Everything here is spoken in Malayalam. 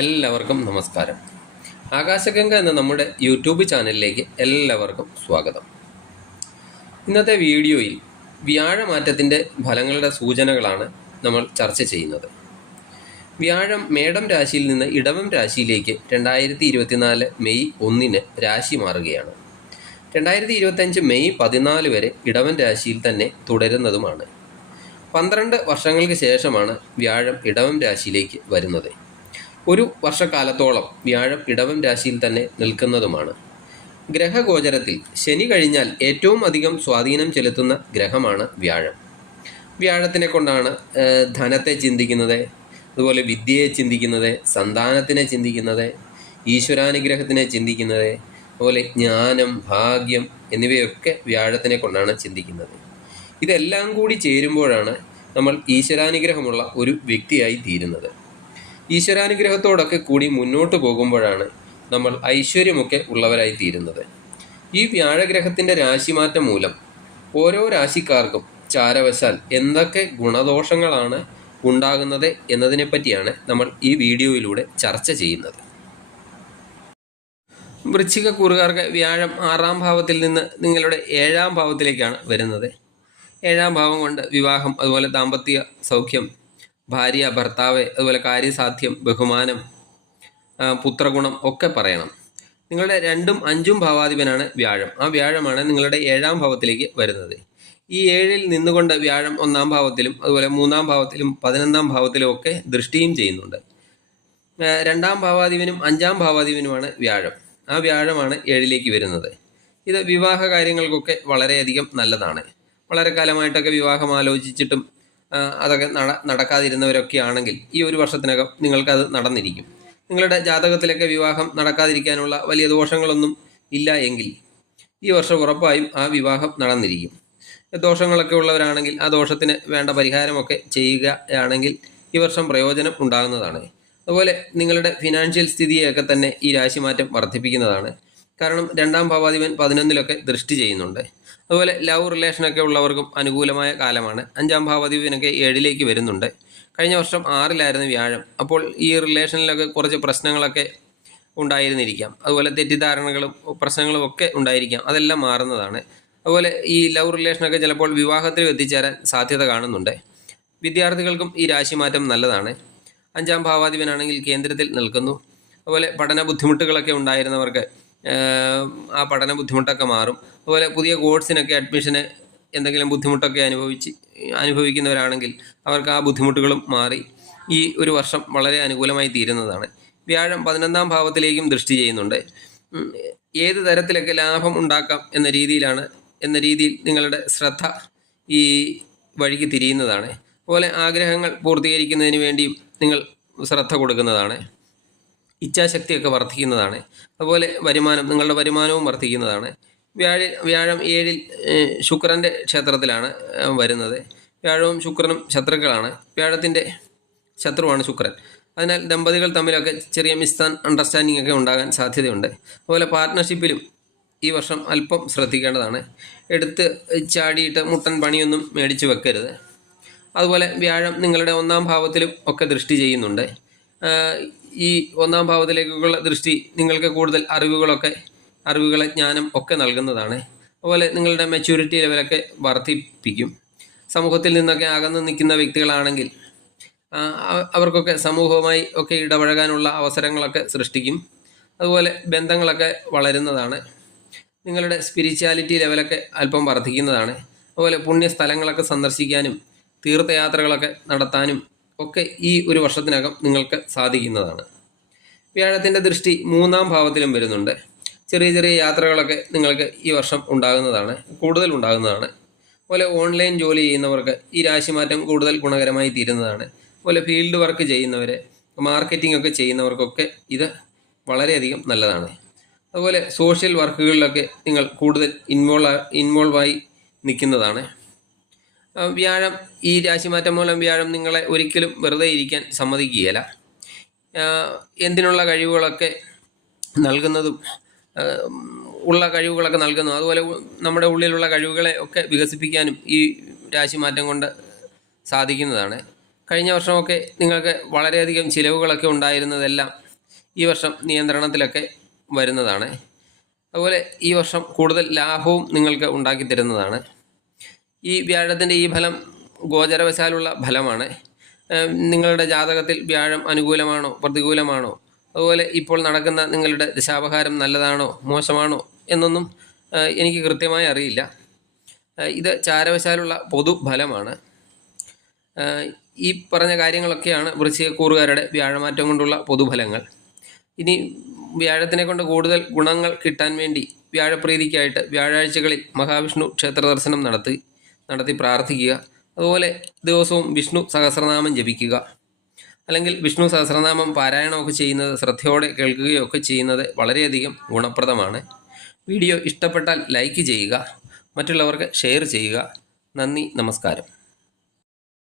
എല്ലാവർക്കും നമസ്കാരം. ആകാശഗംഗ എന്ന നമ്മുടെ യൂട്യൂബ് ചാനലിലേക്ക് എല്ലാവർക്കും സ്വാഗതം. ഇന്നത്തെ വീഡിയോയിൽ വ്യാഴമാറ്റത്തിൻ്റെ ഫലങ്ങളുടെ സൂചനകളാണ് നമ്മൾ ചർച്ച ചെയ്യുന്നത്. വ്യാഴം മേടം രാശിയിൽ നിന്ന് ഇടവം രാശിയിലേക്ക് 2024 മെയ് 1 രാശി മാറുകയാണ്. 2025 മെയ് 14 വരെ ഇടവൻ രാശിയിൽ തന്നെ തുടരുന്നതുമാണ്. 12 വർഷങ്ങൾക്ക് ശേഷമാണ് വ്യാഴം ഇടവം രാശിയിലേക്ക് വരുന്നത്. ഒരു വർഷക്കാലത്തോളം വ്യാഴം ഇടവം രാശിയിൽ തന്നെ നിൽക്കുന്നതുമാണ്. ഗ്രഹഗോചരത്തിൽ ശനി കഴിഞ്ഞാൽ ഏറ്റവും അധികം സ്വാധീനം ചെലുത്തുന്ന ഗ്രഹമാണ് വ്യാഴം. വ്യാഴത്തിനെ കൊണ്ടാണ് ധനത്തെ ചിന്തിക്കുന്നത്, അതുപോലെ വിദ്യയെ ചിന്തിക്കുന്നത്, സന്താനത്തിനെ ചിന്തിക്കുന്നത്, ഈശ്വരാനുഗ്രഹത്തിനെ ചിന്തിക്കുന്നത്, അതുപോലെ ജ്ഞാനം, ഭാഗ്യം എന്നിവയൊക്കെ വ്യാഴത്തിനെ കൊണ്ടാണ് ചിന്തിക്കുന്നത്. ഇതെല്ലാം കൂടി ചേരുമ്പോഴാണ് നമ്മൾ ഈശ്വരാനുഗ്രഹമുള്ള ഒരു വ്യക്തിയായി തീരുന്നത്. ഈശ്വരാനുഗ്രഹത്തോടൊക്കെ കൂടി മുന്നോട്ട് പോകുമ്പോഴാണ് നമ്മൾ ഐശ്വര്യമൊക്കെ ഉള്ളവരായി തീരുന്നത്. ഈ വ്യാഴഗ്രഹത്തിൻ്റെ രാശിമാറ്റം മൂലം ഓരോ രാശിക്കാർക്കും ചാരവശാൽ എന്തൊക്കെ ഗുണദോഷങ്ങളാണ് ഉണ്ടാകുന്നത് എന്നതിനെപ്പറ്റിയാണ് നമ്മൾ ഈ വീഡിയോയിലൂടെ ചർച്ച ചെയ്യുന്നത്. വൃശ്ചിക കൂറുകാർക്ക് വ്യാഴം 6ാം ഭാവത്തിൽ നിന്ന് നിങ്ങളുടെ 7ാം ഭാവത്തിലേക്കാണ് വരുന്നത്. 7ാം ഭാവം കൊണ്ട് വിവാഹം, അതുപോലെ ദാമ്പത്യ സൗഖ്യം, ഭാര്യ, ഭർത്താവ്, അതുപോലെ കാര്യസാധ്യം, ബഹുമാനം, പുത്രഗുണം ഒക്കെ പറയണം. നിങ്ങളുടെ 2ഉം 5ഉം ഭാവാധിപനാണ് വ്യാഴം. ആ വ്യാഴമാണ് നിങ്ങളുടെ 7ാം ഭാവത്തിലേക്ക് വരുന്നത്. ഈ 7ൽ നിന്നുകൊണ്ട് വ്യാഴം 1ാം ഭാവത്തിലും അതുപോലെ 3ാം ഭാവത്തിലും 11ാം ഭാവത്തിലും ഒക്കെ ദൃഷ്ടിയും ചെയ്യുന്നുണ്ട്. 2ാം ഭാവാധിപനും 5ാം ഭാവാധിപനുമാണ് വ്യാഴം. ആ വ്യാഴമാണ് 7ലേക്ക് വരുന്നത്. ഇത് വിവാഹ കാര്യങ്ങൾക്കൊക്കെ വളരെയധികം നല്ലതാണ്. വളരെ കാലമായിട്ടൊക്കെ വിവാഹം ആലോചിച്ചിട്ടും അതൊക്കെ നടക്കാതിരുന്നവരൊക്കെ ആണെങ്കിൽ ഈ ഒരു വർഷത്തിനകം നിങ്ങൾക്കത് നടന്നിരിക്കും. നിങ്ങളുടെ ജാതകത്തിലൊക്കെ വിവാഹം നടക്കാതിരിക്കാനുള്ള വലിയ ദോഷങ്ങളൊന്നും ഇല്ല എങ്കിൽ ഈ വർഷം ഉറപ്പായും ആ വിവാഹം നടന്നിരിക്കും. ദോഷങ്ങളൊക്കെ ഉള്ളവരാണെങ്കിൽ ആ ദോഷത്തിന് വേണ്ട പരിഹാരമൊക്കെ ചെയ്യുകയാണെങ്കിൽ ഈ വർഷം പ്രയോജനം ഉണ്ടാകുന്നതാണ്. അതുപോലെ നിങ്ങളുടെ ഫിനാൻഷ്യൽ സ്ഥിതിയൊക്കെ തന്നെ ഈ രാശിമാറ്റം വർദ്ധിപ്പിക്കുന്നതാണ്. കാരണം 2ാം ഭാവാധിപൻ 11ലൊക്കെ ദൃഷ്ടി ചെയ്യുന്നുണ്ട്. അതുപോലെ ലവ് റിലേഷനൊക്കെ ഉള്ളവർക്കും അനുകൂലമായ കാലമാണ്. 5ാം ഭാവാധിപനൊക്കെ 7ലേക്ക് വരുന്നുണ്ട്. കഴിഞ്ഞ വർഷം 6ലായിരുന്നു വ്യാഴം. അപ്പോൾ ഈ റിലേഷനിലൊക്കെ കുറച്ച് പ്രശ്നങ്ങളൊക്കെ ഉണ്ടായിരുന്നിരിക്കാം. അതുപോലെ തെറ്റിദ്ധാരണകളും പ്രശ്നങ്ങളും ഒക്കെ ഉണ്ടായിരിക്കാം. അതെല്ലാം മാറുന്നതാണ്. അതുപോലെ ഈ ലവ് റിലേഷനൊക്കെ ചിലപ്പോൾ വിവാഹത്തിലും എത്തിച്ചേരാൻ സാധ്യത കാണുന്നുണ്ട്. വിദ്യാർത്ഥികൾക്കും ഈ രാശിമാറ്റം നല്ലതാണ്. 5ാം ഭാവാധിപനാണെങ്കിൽ കേന്ദ്രത്തിൽ നിൽക്കുന്നു. അതുപോലെ പഠന ബുദ്ധിമുട്ടുകളൊക്കെ ഉണ്ടായിരുന്നവർക്ക് ആ പഠന ബുദ്ധിമുട്ടൊക്കെ മാറും. അതുപോലെ പുതിയ കോഴ്സിനൊക്കെ അഡ്മിഷന് എന്തെങ്കിലും ബുദ്ധിമുട്ടൊക്കെ അനുഭവിക്കുന്നവരാണെങ്കിൽ അവർക്ക് ആ ബുദ്ധിമുട്ടുകളും മാറി ഈ ഒരു വർഷം വളരെ അനുകൂലമായി തീരുന്നതാണ്. വ്യാഴം 11ാം ഭാവത്തിലേക്കും ദൃഷ്ടി ചെയ്യുന്നുണ്ട്. ഏത് തരത്തിലൊക്കെ ലാഭം ഉണ്ടാക്കാം എന്ന രീതിയിൽ നിങ്ങളുടെ ശ്രദ്ധ ഈ വഴിക്ക് തിരിയുന്നതാണ്. അതുപോലെ ആഗ്രഹങ്ങൾ പൂർത്തീകരിക്കുന്നതിന് വേണ്ടിയും നിങ്ങൾ ശ്രദ്ധ കൊടുക്കുന്നതാണ്. ഇച്ഛാശക്തിയൊക്കെ വർദ്ധിക്കുന്നതാണ്. അതുപോലെ നിങ്ങളുടെ വരുമാനവും വർദ്ധിക്കുന്നതാണ്. വ്യാഴം 7ൽ ശുക്രൻ്റെ ക്ഷേത്രത്തിലാണ് വരുന്നത്. വ്യാഴവും ശുക്രനും ശത്രുക്കളാണ്. വ്യാഴത്തിൻ്റെ ശത്രുവാണ് ശുക്രൻ. അതിനാൽ ദമ്പതികൾ തമ്മിലൊക്കെ ചെറിയ അണ്ടർസ്റ്റാൻഡിംഗ് ഒക്കെ ഉണ്ടാകാൻ സാധ്യതയുണ്ട്. അതുപോലെ പാർട്ട്ണർഷിപ്പിലും ഈ വർഷം അല്പം ശ്രദ്ധിക്കേണ്ടതാണ്. എടുത്ത് ചാടിയിട്ട് മുട്ടൻ പണിയൊന്നും മേടിച്ചു വെക്കരുത്. അതുപോലെ വ്യാഴം നിങ്ങളുടെ 1ാം ഭാവത്തിലും ഒക്കെ ദൃഷ്ടി ചെയ്യുന്നുണ്ട്. ഈ 1ാം ഭാവത്തിലേക്കുള്ള ദൃഷ്ടി നിങ്ങൾക്ക് കൂടുതൽ അറിവുകളെ ജ്ഞാനം ഒക്കെ നൽകുന്നതാണ്. അതുപോലെ നിങ്ങളുടെ മെച്യൂരിറ്റി ലെവലൊക്കെ വർദ്ധിപ്പിക്കും. സമൂഹത്തിൽ നിന്നൊക്കെ അകന്നു നിൽക്കുന്ന വ്യക്തികളാണെങ്കിൽ അവർക്കൊക്കെ സമൂഹവുമായി ഒക്കെ ഇടപഴകാനുള്ള അവസരങ്ങളൊക്കെ സൃഷ്ടിക്കും. അതുപോലെ ബന്ധങ്ങളൊക്കെ വളരുന്നതാണ്. നിങ്ങളുടെ സ്പിരിച്വാലിറ്റി ലെവലൊക്കെ അല്പം വർദ്ധിക്കുന്നതാണ്. അതുപോലെ പുണ്യസ്ഥലങ്ങളൊക്കെ സന്ദർശിക്കാനും തീർത്ഥയാത്രകളൊക്കെ നടത്താനും ഒക്കെ ഈ ഒരു വർഷത്തിനകം നിങ്ങൾക്ക് സാധിക്കുന്നതാണ്. വ്യാഴത്തിൻ്റെ ദൃഷ്ടി 3ാം ഭാവത്തിലും വരുന്നുണ്ട്. ചെറിയ ചെറിയ യാത്രകളൊക്കെ നിങ്ങൾക്ക് ഈ വർഷം കൂടുതൽ ഉണ്ടാകുന്നതാണ്. അതുപോലെ ഓൺലൈൻ ജോലി ചെയ്യുന്നവർക്ക് ഈ രാശിമാറ്റം കൂടുതൽ ഗുണകരമായി തീരുന്നതാണ്. അതുപോലെ ഫീൽഡ് വർക്ക് ചെയ്യുന്നവർ, മാർക്കറ്റിംഗ് ഒക്കെ ചെയ്യുന്നവർക്കൊക്കെ ഇത് വളരെയധികം നല്ലതാണ്. അതുപോലെ സോഷ്യൽ വർക്കുകളിലൊക്കെ നിങ്ങൾ കൂടുതൽ ഇൻവോൾവായി നിൽക്കുന്നതാണ്. വ്യാഴം ഈ രാശിമാറ്റം മൂലം വ്യാഴം നിങ്ങളെ ഒരിക്കലും വെറുതെ ഇരിക്കാൻ സമ്മതിക്കുകയില്ല. എന്തിനുള്ള കഴിവുകളൊക്കെ നൽകുന്നതും കഴിവുകളൊക്കെ നൽകുന്നു. അതുപോലെ നമ്മുടെ ഉള്ളിലുള്ള കഴിവുകളെ ഒക്കെ വികസിപ്പിക്കാനും ഈ രാശിമാറ്റം കൊണ്ട് സാധിക്കുന്നതാണ്. കഴിഞ്ഞ വർഷമൊക്കെ നിങ്ങൾക്ക് വളരെയധികം ചിലവുകളൊക്കെ ഉണ്ടായിരുന്നതെല്ലാം ഈ വർഷം നിയന്ത്രണത്തിലൊക്കെ വരുന്നതാണ്. അതുപോലെ ഈ വർഷം കൂടുതൽ ലാഭവും നിങ്ങൾക്ക് ഉണ്ടാക്കി തരുന്നതാണ്. ഈ വ്യാഴത്തിൻ്റെ ഈ ഫലം ഗോചരവശാലുള്ള ഫലമാണ്. നിങ്ങളുടെ ജാതകത്തിൽ വ്യാഴം അനുകൂലമാണോ പ്രതികൂലമാണോ, അതുപോലെ ഇപ്പോൾ നടക്കുന്ന നിങ്ങളുടെ ദശാപഹാരം നല്ലതാണോ മോശമാണോ എന്നൊന്നും എനിക്ക് കൃത്യമായി അറിയില്ല. ഇത് ചാരവശാലുള്ള പൊതുഫലമാണ്. ഈ പറഞ്ഞ കാര്യങ്ങളൊക്കെയാണ് വൃശ്ചികക്കൂറുകാരുടെ വ്യാഴമാറ്റം കൊണ്ടുള്ള പൊതുഫലങ്ങൾ. ഇനി വ്യാഴത്തിനെ കൊണ്ട് കൂടുതൽ ഗുണങ്ങൾ കിട്ടാൻ വേണ്ടി വ്യാഴപ്രീതിക്കായിട്ട് വ്യാഴാഴ്ചകളിൽ മഹാവിഷ്ണു ക്ഷേത്ര ദർശനം നടത്തി പ്രാർത്ഥിക്കുക. അതുപോലെ ദിവസവും വിഷ്ണു സഹസ്രനാമം ജപിക്കുക, അല്ലെങ്കിൽ വിഷ്ണു സഹസ്രനാമം പാരായണമൊക്കെ ചെയ്യുന്നത് ശ്രദ്ധയോടെ കേൾക്കുകയൊക്കെ ചെയ്യുന്നത് വളരെയധികം ഗുണപ്രദമാണ്. വീഡിയോ ഇഷ്ടപ്പെട്ടാൽ ലൈക്ക് ചെയ്യുക, മറ്റുള്ളവർക്ക് ഷെയർ ചെയ്യുക. നന്ദി, നമസ്കാരം.